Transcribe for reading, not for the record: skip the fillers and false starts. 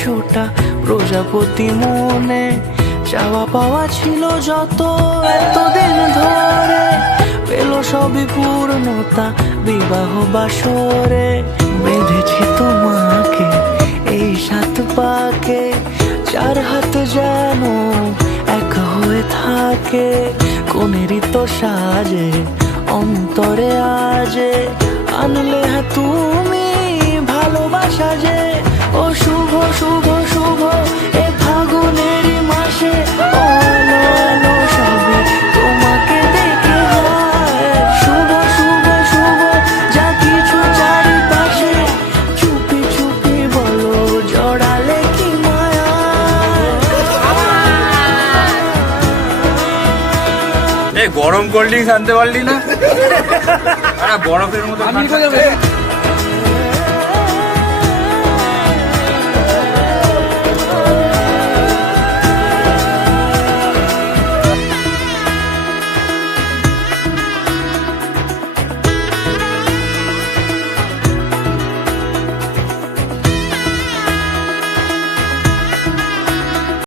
100টা প্রজাপতি মনে, চাওয়া পাওয়া ছিল যত এতদিন ধরে, পেল সবই পূর্ণতা বিবাহ বাসরে। বেঁধেছি তোমাকে এই 7 পাকে, 4 হাত যেন এক হয়ে থাকে, কোনেরই তো সাজে অন্তরে আজে, আনলে হ্যাঁ তুমি ভালোবাসা যে। ও শুভ শুভ শুভ এ ফাগুনেরই মাসে, ও আলো আলো সবে তোমাকে দেখে হয়। শুভ শুভ শুভ যা কিছু চারিপাশে, চুপি চুপি বলো জড়ালে কি মায়া। এই গরম কোল্ড ড্রিঙ্কস আনতে পারলি না? বরফের মতো